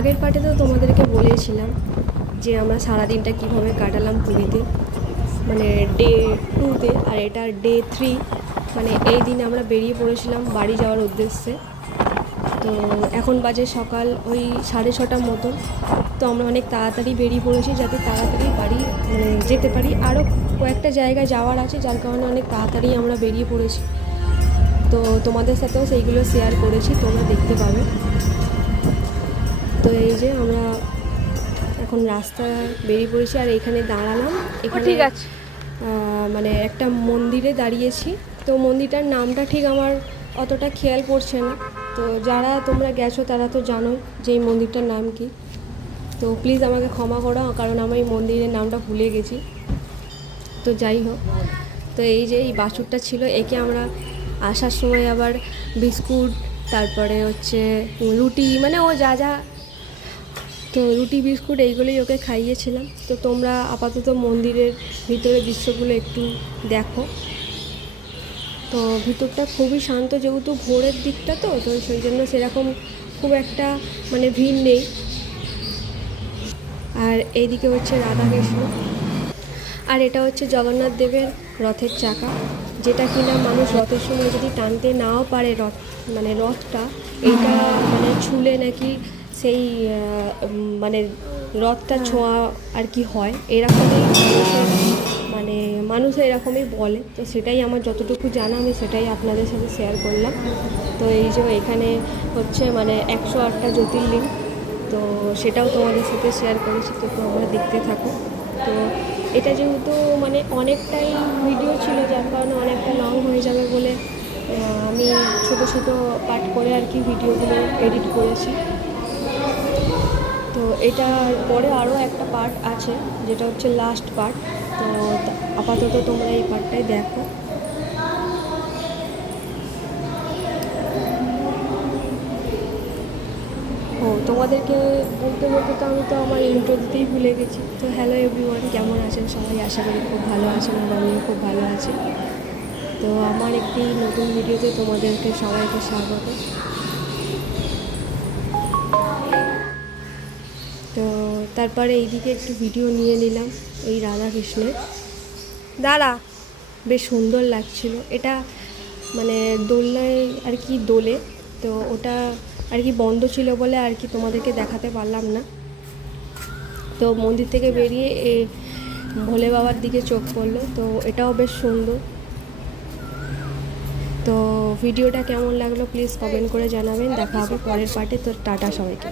আগের পার্টে তো তোমাদেরকে বলেছিলাম যে আমরা সারাদিনটা কীভাবে কাটালাম পুরীতে, মানে ডে 2-তে, আর এটা ডে 3। মানে এই দিন আমরা বেরিয়ে পড়েছিলাম বাড়ি যাওয়ার উদ্দেশ্যে। তো এখন বাজে সকাল ওই 6:30 মতন। তো আমরা অনেক তাড়াতাড়ি বেরিয়ে পড়েছি যাতে তাড়াতাড়ি বাড়ি মানে যেতে পারি। আরও কয়েকটা জায়গায় যাওয়ার আছে, যার কারণে অনেক তাড়াতাড়ি আমরা বেরিয়ে পড়েছি। তো তোমাদের সাথেও সেইগুলো শেয়ার করেছি, তোমরা দেখতে পাবে। তো এই যে আমরা এখন রাস্তায় বেরিয়ে পড়েছি আর এখানে দাঁড়ালাম। এখানে ঠিক আছে, মানে একটা মন্দিরে দাঁড়িয়েছি। তো মন্দিরটার নামটা ঠিক আমার অতটা খেয়াল পড়ছে না। তো যারা তোমরা গেছো তারা তো জানো যে এই মন্দিরটার নাম কি। তো প্লিজ আমাকে ক্ষমা করো, কারণ আমি এই মন্দিরের নামটা ভুলে গেছি। তো যাই হোক, তো এই যে এই বাছুরটা ছিল, একে আমরা আসার সময় আবার বিস্কুট, তারপরে হচ্ছে রুটি, মানে ও যা যা, তো রুটি বিস্কুট এইগুলোই ওকে খাইয়েছিলাম। তো তোমরা আপাতত মন্দিরের ভিতরের দৃশ্যগুলো একটু দেখো। তো ভিতরটা খুবই শান্ত, যেহেতু ভোরের দিকটা তো সেই জন্য সেরকম খুব একটা মানে ভিড় নেই। আর এইদিকে হচ্ছে রাধাকৃষ্ণ, আর এটা হচ্ছে জগন্নাথ দেবের রথের চাকা, যেটা কিনা মানুষ রথের সময় যদি টানতে নাও পারে রথ, মানে রথটা এইটা মানে ছুলে নাকি সেই মানে রথটা ছোঁয়া আর কি হয়, এরকমই মানে মানুষ এরকমই বলে। তো সেটাই আমার যতটুকু জানা আমি সেটাই আপনাদের সাথে শেয়ার করলাম। তো এই যে এখানে হচ্ছে মানে 108টা জ্যোতির্লিঙ্গ, তো সেটাও তোমাদের সাথে শেয়ার করেছি। তো তোমরা দেখতে থাকো। তো এটা যেহেতু মানে অনেকটাই ভিডিও ছিল, যার কারণে অনেকটা লং হয়ে যাবে বলে আমি ছোটো ছোটো পার্ট করে আর কি ভিডিওগুলো এডিট করেছি। তো এটার পরে আরও একটা পার্ট আছে, যেটা হচ্ছে লাস্ট পার্ট। তো আপাতত তোমরা এই পার্টটাই দেখো। ও তোমাদেরকে বলতে বলতে তো আমি তো আমার ইন্ট্রো দিতেই ভুলে গেছি। তো হ্যালো এভরিওয়ান, কেমন আছেন সবাই? আশা করি খুব ভালো আছেন, আর আমিও খুব ভালো আছি। তো আমার একটি নতুন ভিডিওতে তোমাদেরকে সবাইকে স্বাগত। তো তারপরে এইদিকে একটু ভিডিও নিয়ে নিলাম এই রাধাকৃষ্ণের। দাঁড়া, বেশ সুন্দর লাগছিল এটা, মানে দোলনায় আর কি দোলে। তো ওটা আর কি বন্ধ ছিল বলে আর কি তোমাদেরকে দেখাতে পারলাম না। তো মন্দির থেকে বেরিয়ে ভোলে বাবার দিকে চোখ পড়লো। তো এটাও বেশ সুন্দর। তো ভিডিওটা কেমন লাগলো প্লিজ কমেন্ট করে জানাবেন। দেখা হবে পরের পার্টে। তো টাটা সবাইকে।